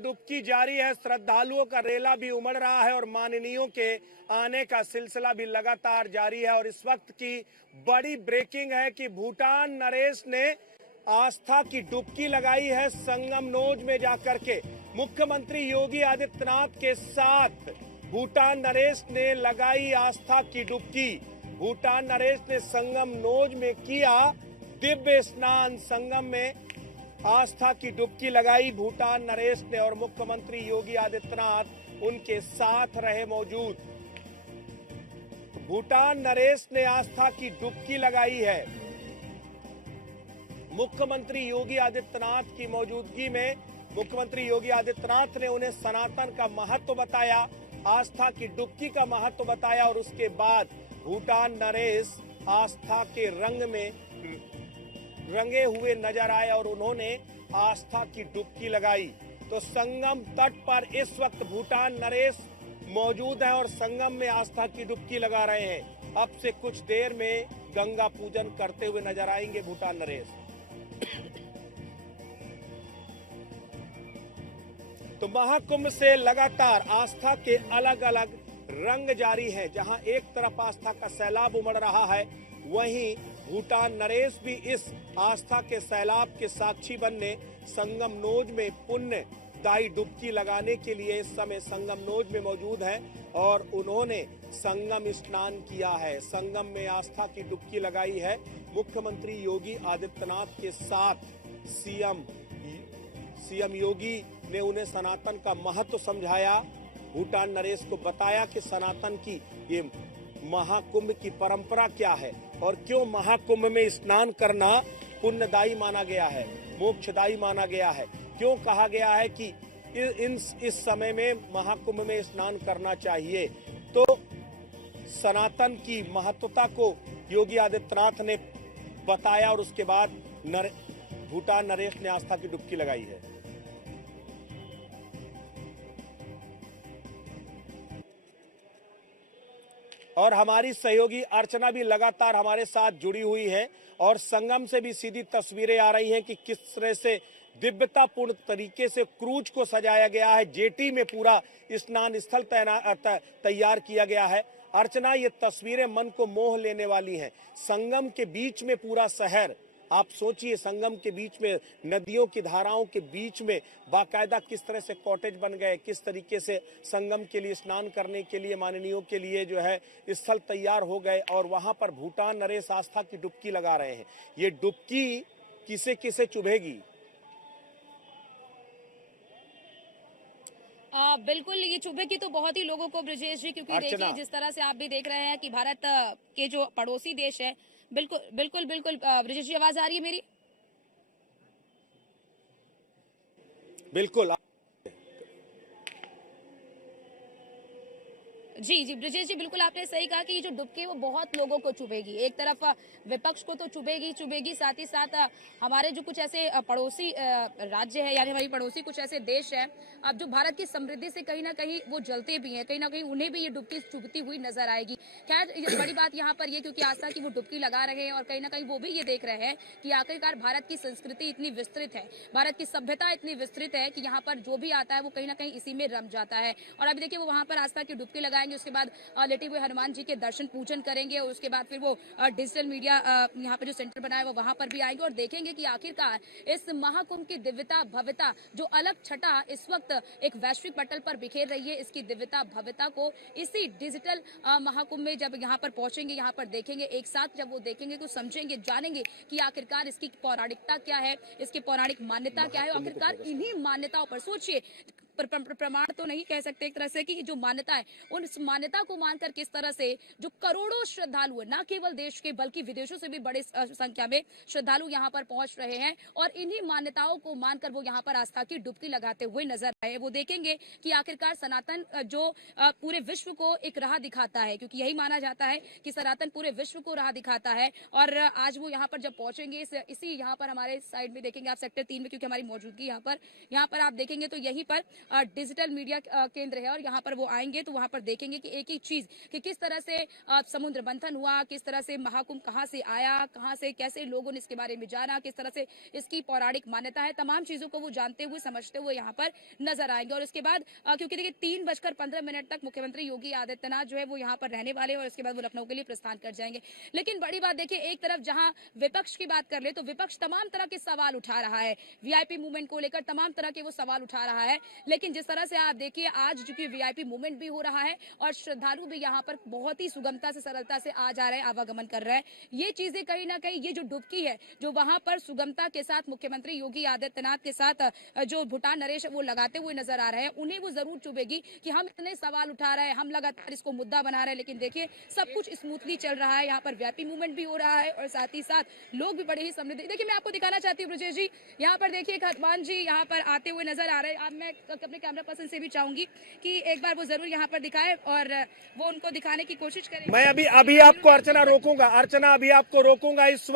डुबकी जारी है, श्रद्धालुओं का रेला भी उमड़ रहा है और माननीयों के आने का सिलसिला भी लगातार जारी है। और इस वक्त की बड़ी ब्रेकिंग है कि भूटान नरेश ने आस्था की डुबकी लगाई है संगम नोज में जाकर के। मुख्यमंत्री योगी आदित्यनाथ के साथ भूटान नरेश ने लगाई आस्था की डुबकी। भूटान नरेश ने संगम नोज में किया दिव्य स्नान, संगम में आस्था की डुबकी लगाई भूटान नरेश ने और मुख्यमंत्री योगी आदित्यनाथ उनके साथ रहे मौजूद। भूटान नरेश ने आस्था की डुबकी लगाई है। मुख्यमंत्री योगी आदित्यनाथ की मौजूदगी में मुख्यमंत्री योगी आदित्यनाथ ने उन्हें सनातन का महत्व बताया, आस्था की डुबकी का महत्व बताया और उसके बाद भूटान नरेश आस्था के रंग में रंगे हुए नजर आए और उन्होंने आस्था की डुबकी लगाई। तो संगम तट पर इस वक्त भूटान नरेश मौजूद हैं और संगम में आस्था की डुबकी लगा रहे हैं। अब से कुछ देर में गंगा पूजन करते हुए नजर आएंगे भूटान नरेश। तो महाकुंभ से लगातार आस्था के अलग अलग रंग जारी हैं। जहां एक तरफ आस्था का सैलाब उमड़ रहा है, वहीं भूटान नरेश भी इस आस्था के सैलाब के साक्षी बनने संगम नोज में पुण्यदायी डुबकी लगाने के लिए इस समय संगम नोज में मौजूद हैं और उन्होंने संगम स्नान किया है, संगम में आस्था की डुबकी लगाई है। मुख्यमंत्री योगी आदित्यनाथ के साथ सीएम योगी ने उन्हें सनातन का महत्व समझाया। भूटान नरेश को बताया कि सनातन की ये महाकुंभ की परंपरा क्या है और क्यों महाकुंभ में स्नान करना पुण्यदायी माना गया है, मोक्षदायी माना गया है, क्यों कहा गया है कि इस समय में महाकुंभ में स्नान करना चाहिए। तो सनातन की महत्वता को योगी आदित्यनाथ ने बताया और उसके बाद भूटान नरेश ने आस्था की डुबकी लगाई है। और हमारी सहयोगी अर्चना भी लगातार हमारे साथ जुड़ी हुई है और संगम से भी सीधी तस्वीरें आ रही हैं कि किस तरह से दिव्यतापूर्ण तरीके से क्रूज को सजाया गया है। जेटी में पूरा स्नान स्थल तैयार किया गया है। अर्चना, ये तस्वीरें मन को मोह लेने वाली हैं। संगम के बीच में पूरा शहर, आप सोचिए, संगम के बीच में, नदियों की धाराओं के बीच में बाकायदा किस तरह से कॉटेज बन गए, किस तरीके से संगम के लिए स्नान करने के लिए माननीयों के लिए जो है स्थल तैयार हो गए और वहां पर भूटान नरेश आस्था की डुबकी लगा रहे हैं। ये डुबकी किसे किसे चुभेगी? बिल्कुल, ये चुभेगी तो बहुत ही लोगों को ब्रजेश जी, क्योंकि देखिए जिस तरह से आप भी देख रहे हैं कि भारत के जो पड़ोसी देश है, बिल्कुल बिल्कुल बिल्कुल। ब्रजेश जी, आवाज आ रही है मेरी? बिल्कुल। जी जी ब्रजेश जी, बिल्कुल आपने सही कहा कि ये जो डुबकी वो बहुत लोगों को चुभेगी। एक तरफ विपक्ष को तो चुभेगी, साथ ही साथ हमारे जो कुछ ऐसे पड़ोसी राज्य है, यानी हमारी पड़ोसी कुछ ऐसे देश है, अब जो भारत की समृद्धि से कहीं ना कहीं वो जलते भी हैं, कहीं ना कहीं उन्हें भी ये डुबकी चुभती हुई नजर आएगी। खैर, बड़ी बात यहाँ पर ये, क्योंकि आस्था की वो डुबकी लगा रहे हैं और कहीं ना कहीं वो भी ये देख रहे हैं कि आखिरकार भारत की संस्कृति इतनी विस्तृत है, भारत की सभ्यता इतनी विस्तृत है कि यहाँ पर जो भी आता है वो कहीं ना कहीं इसी में रम जाता है। और अभी देखिए वो वहां पर आस्था की डुबकी लगाएंगे, उसके बाद लेटे हुए हनुमान जी के दर्शन पूजन करेंगे और उसके बाद फिर वो डिजिटल मीडिया यहाँ पे जो सेंटर बनाया है वहां पर भी आएंगे और देखेंगे कि आखिरकार इस महाकुंभ की दिव्यता भव्यता जो अलग छटा इस वक्त एक वैश्विक पटल पर बिखेर रही है, इसकी दिव्यता भव्यता को इसी डिजिटल महाकुंभ में जब यहाँ पर पहुंचेंगे, यहाँ पर देखेंगे, एक साथ जब वो देखेंगे तो समझेंगे, जानेंगे कि आखिरकार इसकी पौराणिकता क्या है, इसकी पौराणिक मान्यता क्या है। आखिरकार इन्हीं मान्यताओं पर सोचिए, प्रमाण तो नहीं कह सकते एक तरह से कि जो मान्यता है, उन मान्यता को मानकर किस तरह से जो करोड़ों श्रद्धालु न केवल देश के बल्कि विदेशों से भी बड़ी संख्या में श्रद्धालु यहाँ पर पहुंच रहे हैं और इन्हीं मान्यताओं को मानकर वो यहाँ पर आस्था की डुबकी लगाते हुए नजर आए। वो देखेंगे कि आखिरकार सनातन जो पूरे विश्व को एक राह दिखाता है, क्योंकि यही माना जाता है कि सनातन पूरे विश्व को राह दिखाता है। और आज वो यहाँ पर जब पहुंचेंगे, इसी यहाँ पर हमारे साइड में देखेंगे आप सेक्टर 3 में, क्योंकि हमारी मौजूदगी यहाँ पर आप देखेंगे तो यहीं पर डिजिटल मीडिया केंद्र है और यहाँ पर वो आएंगे तो वहाँ पर देखेंगे कि एक ही चीज कि किस तरह से समुद्र मंथन हुआ, किस तरह से महाकुंभ कहाँ से आया, कहाँ से कैसे लोगों ने इसके बारे में जाना, किस तरह से इसकी पौराणिक मान्यता है, तमाम चीजों को वो जानते हुए समझते हुए यहाँ पर नजर आएंगे। और इसके बाद क्योंकि देखिए 3:15 तक मुख्यमंत्री योगी आदित्यनाथ जो है वो यहाँ पर रहने वाले हैं और उसके बाद वो लखनऊ के लिए प्रस्थान कर जाएंगे। लेकिन बड़ी बात देखिए, एक तरफ जहां विपक्ष की बात कर ले तो विपक्ष तमाम तरह के सवाल उठा रहा है, वीआईपी मूवमेंट को लेकर तमाम तरह के वो सवाल उठा रहा है। लेकिन जिस तरह से आप देखिए आज चूंकि वीआईपी मूवमेंट भी हो रहा है और श्रद्धालु भी यहाँ पर बहुत ही सुगमता से सरलता से आ जा रहे हैं, आवागमन कर रहे हैं, ये चीजें कहीं ना कहीं ये जो डुबकी है जो वहां पर सुगमता के साथ मुख्यमंत्री योगी आदित्यनाथ के साथ जो भूटान नरेश वो लगाते हुए नजर आ रहे हैं, उन्हें वो जरूर चुभेगी कि हम इतने सवाल उठा रहे हैं, हम लगातार इसको मुद्दा बना रहे हैं, लेकिन देखिए सब कुछ स्मूथली चल रहा है, यहाँ पर वीआईपी मूवमेंट भी हो रहा है और साथ ही साथ लोग भी बड़े ही समृद्ध। देखिए मैं आपको दिखाना चाहती हूँ ब्रजेश जी, यहाँ पर देखिए हनुमान जी यहाँ पर आते हुए नजर आ रहे हैं। अब मैं अपने कैमरा पर्सन से भी चाहूंगी कि एक बार वो जरूर यहाँ पर दिखाए और वो उनको दिखाने की कोशिश करें। मैं अभी आपको अर्चना रोकूंगा, अर्चना अभी आपको रोकूंगा। इस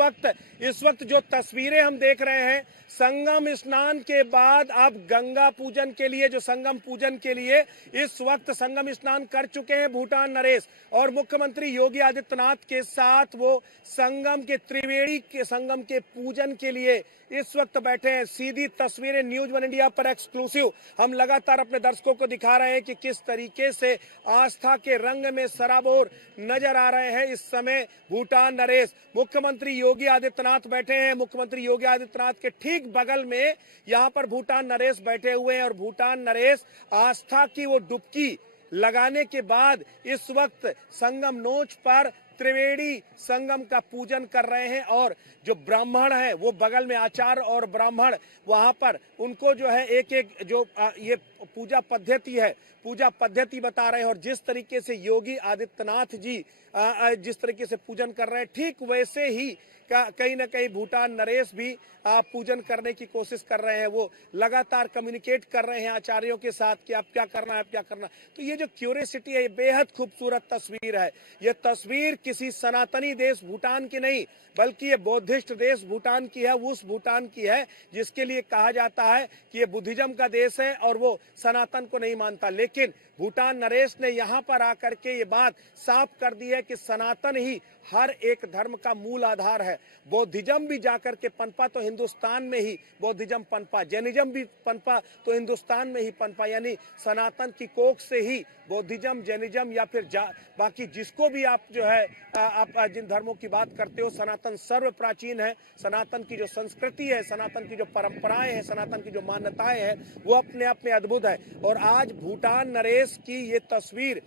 वक्त जो तस्वीरें हम देख रहे हैं संगम स्नान के बाद अब गंगा पूजन के लिए, जो संगम पूजन के लिए इस वक्त संगम स्नान कर चुके हैं भूटान नरेश और मुख्यमंत्री योगी आदित्यनाथ के साथ वो संगम के त्रिवेणी के संगम के पूजन के लिए इस वक्त बैठे हैं। सीधी तस्वीरें न्यूज वन इंडिया पर एक्सक्लूसिव हम लगातार अपने दर्शकों को दिखा रहे हैं कि किस तरीके से आस्था के रंग में सराबोर नजर आ रहे हैं। इस समय भूटान नरेश मुख्यमंत्री योगी आदित्यनाथ बैठे हैं। मुख्यमंत्री योगी आदित्यनाथ के ठीक बगल में यहाँ पर भूटान नरेश बैठे हुए हैं और भूटान नरेश आस्था की वो डुबकी लगाने के बाद इस वक्त संगम नोच पर त्रिवेणी संगम का पूजन कर रहे हैं और जो ब्राह्मण है वो बगल में आचार्य और ब्राह्मण वहां पर उनको जो है एक एक जो ये पूजा पद्धति बता रहे हैं और जिस तरीके से योगी आदित्यनाथ जी जिस तरीके से पूजन कर रहे हैं ठीक वैसे ही कहीं ना कहीं भूटान नरेश भी पूजन करने की कोशिश कर रहे हैं। वो लगातार कम्युनिकेट कर रहे हैं आचार्यों के साथ कि आप क्या करना है, आप क्या करना। तो ये जो क्यूरियोसिटी है, ये बेहद खूबसूरत तस्वीर है। ये तस्वीर किसी सनातनी देश भूटान की नहीं बल्कि ये बौद्धिस्ट देश भूटान की है, उस भूटान की है जिसके लिए कहा जाता है कि ये बुद्धिज्म का देश है और वो सनातन को नहीं मानता। लेकिन भूटान नरेश ने यहाँ पर आकर के ये बात साफ कर दी है कि सनातन ही हर एक धर्म का मूल आधार है। बौद्धिज्म भी जाकर के पनपा तो हिंदुस्तान में ही बौद्धिज्म पनपा, जैनिज्म भी पनपा तो हिंदुस्तान में ही पनपा, यानी सनातन की कोख से ही बौद्धिज्म, जैनिज्म या फिर बाकी जिसको भी आप जो है आप जिन धर्मों की बात करते हो, सनातन सर्व प्राचीन है। सनातन की जो संस्कृति है, सनातन की जो परंपराएं हैं, सनातन की जो मान्यताएं हैं वो अपने आप में अद्भुत है। और आज भूटान नरेश की ये तस्वीर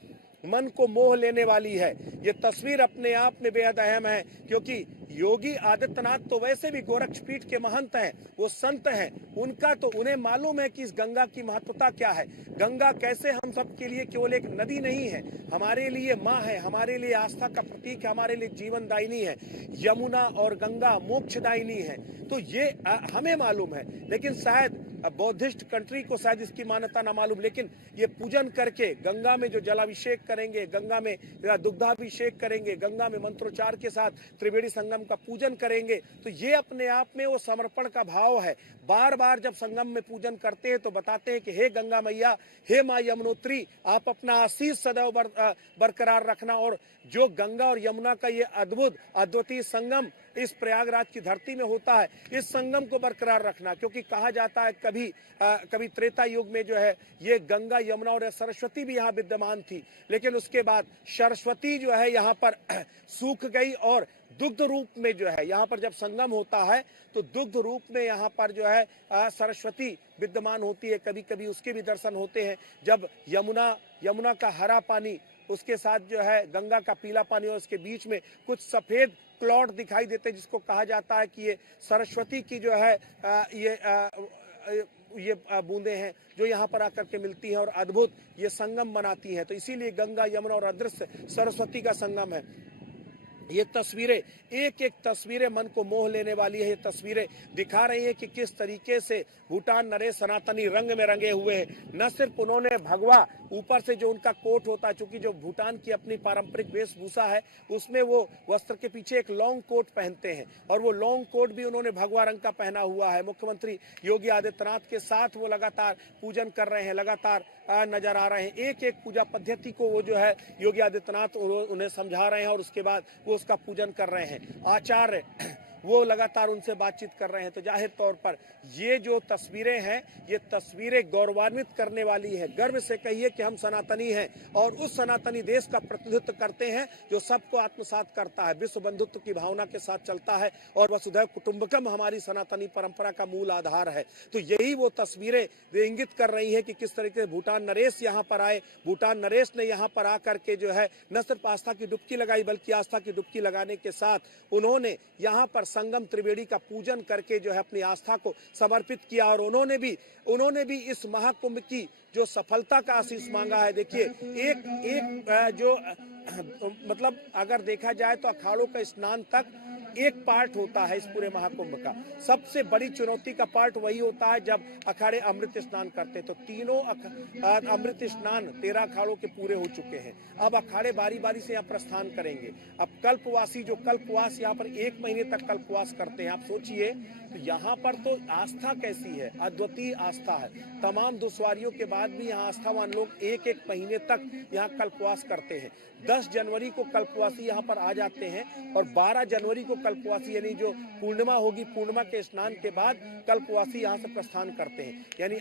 मन को मोह लेने वाली है। ये तस्वीर अपने आप में बेहद अहम है क्योंकि योगी आदित्यनाथ तो वैसे भी गोरक्षपीठ के महंत हैं, वो संत हैं, उनका तो उन्हें मालूम है कि इस गंगा की महत्वता क्या है। गंगा कैसे हम सब के लिए केवल एक नदी नहीं है, हमारे लिए माँ है, हमारे लिए आस्था का प्रतीक है, हमारे लिए जीवनदायिनी है। यमुना और गंगा मोक्षदायिनी है। तो ये हमें मालूम है, लेकिन शायद बौद्धिस्ट कंट्री को शायद इसकी मान्यता ना मालूम। लेकिन ये पूजन करके गंगा में जो जलाभिषेक करेंगे, गंगा में दुग्धाभिषेक करेंगे, गंगा में मंत्रोच्चार के साथ त्रिवेणी संगम का पूजन करेंगे, तो ये अपने आप में वो समर्पण का भाव है। बार बार जब संगम में पूजन करते हैं तो बताते हैं कि हे गंगा मैया, हे माँ यमुनोत्री, आप अपना आशीष सदैव बरकरार रखना। और जो गंगा और यमुना का ये अद्भुत अद्वितीय संगम इस प्रयागराज की धरती में होता है, इस संगम को बरकरार रखना, क्योंकि कहा जाता है कभी त्रेता युग में जो है ये गंगा, यमुना और सरस्वती भी यहाँ विद्यमान थी, लेकिन उसके बाद सरस्वती जो है यहाँ पर सूख गई और दुग्ध रूप में जो है यहाँ पर जब संगम होता है तो दुग्ध रूप में यहाँ पर जो है सरस्वती विद्यमान होती है। कभी कभी उसके भी दर्शन होते हैं जब यमुना का हरा पानी, उसके साथ जो है गंगा का पीला पानी और उसके बीच में कुछ सफेद क्लॉट दिखाई देते हैं, जिसको कहा जाता है कि ये सरस्वती की जो है ये बूंदे हैं जो यहाँ पर आकर के मिलती हैं और अद्भुत ये संगम बनाती हैं। तो इसीलिए गंगा, यमुना और अदृश्य सरस्वती का संगम है। ये तस्वीरें एक एक तस्वीरें मन को मोह लेने वाली है। ये तस्वीरें दिखा रही हैं कि किस तरीके से भूटान नरेश सनातनी रंग में रंगे हुए हैं। न सिर्फ उन्होंने भगवा ऊपर से जो उनका कोट होता है, चूंकि जो भूटान की अपनी पारंपरिक वेशभूषा है उसमें वो वस्त्र के पीछे एक लॉन्ग कोट पहनते हैं और वो लॉन्ग कोट भी उन्होंने भगवा रंग का पहना हुआ है। मुख्यमंत्री योगी आदित्यनाथ के साथ वो लगातार पूजन कर रहे हैं, लगातार नजर आ रहे हैं। एक एक पूजा पद्धति को वो जो है योगी आदित्यनाथ उन्हें समझा रहे हैं और उसके बाद वो उसका पूजन कर रहे हैं। आचार्य वो लगातार उनसे बातचीत कर रहे हैं। तो जाहिर तौर पर ये जो तस्वीरें हैं, ये तस्वीरें गौरवान्वित करने वाली है। गर्व से कहिए कि हम सनातनी हैं और उस सनातनी देश का प्रतिनिधित्व करते हैं जो सबको आत्मसात करता है, विश्व बंधुत्व की भावना के साथ चलता है और वसुधैव कुटुंबकम हमारी सनातनी परंपरा का मूल आधार है। तो यही वो तस्वीरें इंगित कर रही है कि किस तरीके से भूटान नरेश यहाँ पर आए। भूटान नरेश ने यहाँ पर आकर के जो है न सिर्फ आस्था की डुबकी लगाई, बल्कि आस्था की डुबकी लगाने के साथ उन्होंने यहाँ पर संगम त्रिवेणी का पूजन करके जो है अपनी आस्था को समर्पित किया और उन्होंने भी इस महाकुंभ की जो सफलता का आशीष मांगा है। देखिए एक जो मतलब अगर देखा जाए तो अखाड़ों का स्नान तक एक पार्ट होता है इस पूरे महाकुंभ का। सबसे बड़ी चुनौती का पार्ट वही होता है जब अखाड़े अमृत स्नान करते हैं। तो तीनों अमृत स्नान 13 अखाड़ों के पूरे हो चुके हैं। अब अखाड़े बारी बारी से यहाँ प्रस्थान करेंगे। अब कल्पवासी जो कल्पवास यहाँ पर 1 महीने तक कल्पवास करते हैं, आप सोचिए तो यहाँ पर तो आस्था कैसी है, अद्वितीय आस्था है। तमाम दुश्वारियों के बाद भी यहाँ आस्थावान लोग 1-1 महीने तक यहाँ कल्पवास करते हैं। 10 जनवरी को कल्पवासी यहाँ पर आ जाते हैं और 12 जनवरी को कल्पवासी यानी जो पूर्णिमा होगी, पूर्णिमा के स्नान के बाद कल्पवासी यहाँ से प्रस्थान करते हैं। यानी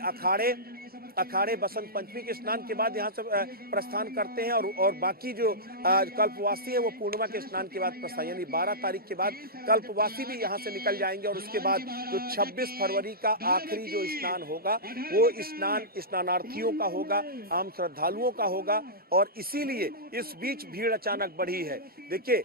अखाड़े बसंत पंचमी के स्नान के बाद यहाँ से प्रस्थान करते हैं और बाकी जो कल्पवासी है वो पूर्णिमा के स्नान के बाद प्रस्थान, यानी 12 तारीख के बाद कल्पवासी भी यहाँ से निकल जाएंगे और उसके बाद जो 26 फरवरी का आखिरी जो स्नान होगा वो स्नानार्थियों का होगा, आम श्रद्धालुओं का होगा। और इसीलिए इस बीच भीड़ अचानक बढ़ी है। देखिए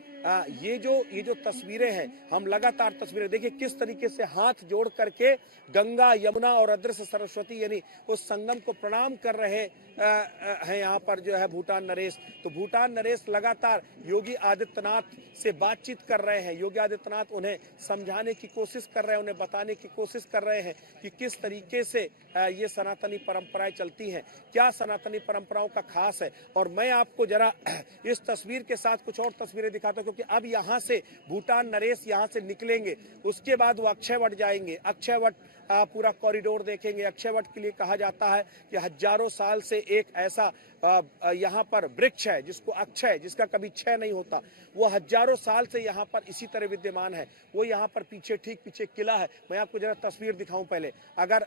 ये जो तस्वीरें हैं, हम लगातार तस्वीरें देखिए किस तरीके से हाथ जोड़ करके गंगा, यमुना और अदृश्य सरस्वती यानी उस संगम को प्रणाम कर रहे हैं यहाँ पर जो है भूटान नरेश। तो भूटान नरेश लगातार योगी आदित्यनाथ से बातचीत कर रहे हैं। योगी आदित्यनाथ उन्हें समझाने की कोशिश कर रहे हैं, उन्हें बताने की कोशिश कर रहे हैं कि किस तरीके से ये सनातनी परंपराएं चलती हैं, क्या सनातनी परंपराओं का खास है। और मैं आपको जरा इस तस्वीर के साथ कुछ और तस्वीरें दिखाता हूं, क्योंकि अब यहाँ से भूटान नरेश यहाँ से निकलेंगे, उसके बाद वो अक्षय वट जाएंगे। अक्षय वट पूरा कॉरिडोर देखेंगे। अक्षय वट के लिए कहा जाता है कि हजारों साल से एक ऐसा यहाँ पर वृक्ष है जिसको अक्षय, जिसका कभी क्षय नहीं होता, वो हजारों साल से यहाँ पर इसी तरह विद्यमान है। वो यहाँ पर ठीक पीछे किला है। मैं आपको जरा तस्वीर दिखाऊं पहले। अगर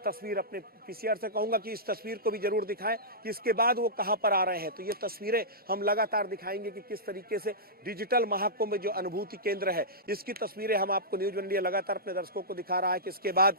तस्वीर अपने पीसीआर से कहूंगा कि इस तस्वीर को भी जरूर दिखाएं कि इसके बाद वो कहां पर आ रहे हैं। तो ये तस्वीरें हम लगातार दिखाएंगे कि किस तरीके से डिजिटल महाकुंभ जो अनुभूति केंद्र है, इसकी तस्वीरें हम आपको न्यूज इंडिया लगातार अपने दर्शकों को दिखा रहा है कि इसके बाद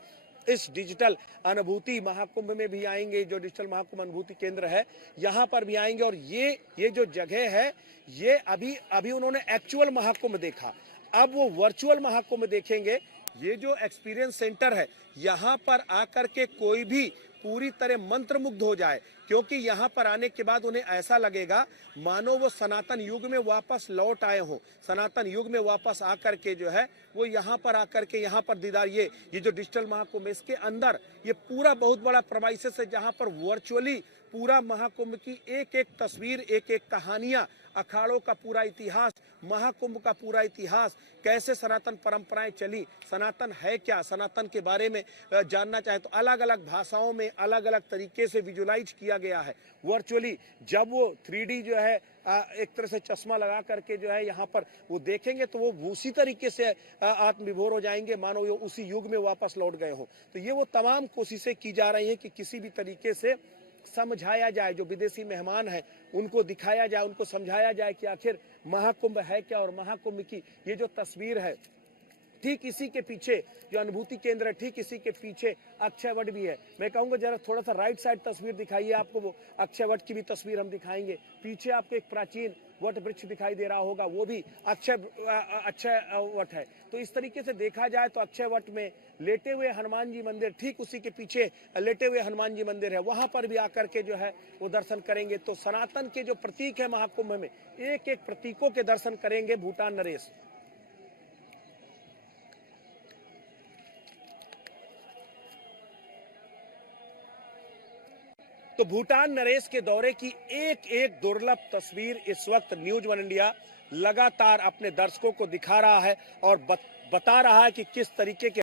इस डिजिटल अनुभूति महाकुंभ में भी आएंगे। जो डिजिटल महाकुंभ अनुभूति केंद्र है यहाँ पर भी आएंगे। और ये जो जगह है, ये अभी उन्होंने एक्चुअल महाकुंभ देखा, अब वो वर्चुअल महाकुंभ देखेंगे। ये जो एक्सपीरियंस सेंटर है, यहाँ पर आकर के कोई भी पूरी तरह मंत्रमुग्ध हो जाए, क्योंकि यहाँ पर आने के बाद उन्हें ऐसा लगेगा मानो वो सनातन युग में वापस लौट आए हो। सनातन युग में वापस आकर के जो है वो यहाँ पर आकर के यहाँ पर दीदार, ये जो डिजिटल महाकुंभ, इसके अंदर ये पूरा बहुत बड़ा प्रमाइसेस है जहाँ पर वर्चुअली पूरा महाकुंभ की एक एक तस्वीर, एक एक कहानियां, अखाड़ों का पूरा इतिहास, महाकुंभ का पूरा इतिहास, कैसे सनातन परंपराएं चली, सनातन है क्या, सनातन के बारे में जानना चाहे तो अलग अलग भाषाओं में अलग अलग तरीके से विजुलाइज किया गया है वर्चुअली। जब वो 3D जो है एक तरह से चश्मा लगा करके जो है यहाँ पर वो देखेंगे तो वो उसी तरीके से आत्मविभोर हो जाएंगे मानो वो उसी युग में वापस लौट गए हो। तो ये वो तमाम कोशिशें की जा रही हैं कि किसी भी तरीके से समझाया जाए, जो विदेशी मेहमान हैं उनको दिखाया जाए, उनको समझाया जाए कि आखिर महाकुंभ है क्या। और महाकुंभ की ये जो तस्वीर है ठीक इसी के पीछे जो अनुभूति केंद्र है, ठीक इसी के पीछे अक्षय वट भी है। मैं कहूंगा जरा थोड़ा सा राइट साइड तस्वीर दिखाइए, आपको वो अक्षय वट की भी तस्वीर हम दिखाएंगे। पीछे आपको एक प्राचीन वट वृक्ष दिखाई दे रहा होगा, वो भी अक्षय वट है। तो इस तरीके से देखा जाए तो अक्षय वट में लेटे हुए हनुमान जी मंदिर, ठीक उसी के पीछे लेटे हुए हनुमान जी मंदिर है, वहां पर भी आकर के जो है वो दर्शन करेंगे। तो सनातन के जो प्रतीक है महाकुंभ में, एक एक प्रतीकों के दर्शन करेंगे भूटान नरेश। तो भूटान नरेश के दौरे की एक एक दुर्लभ तस्वीर इस वक्त न्यूज वन इंडिया लगातार अपने दर्शकों को दिखा रहा है और बता रहा है कि किस तरीके के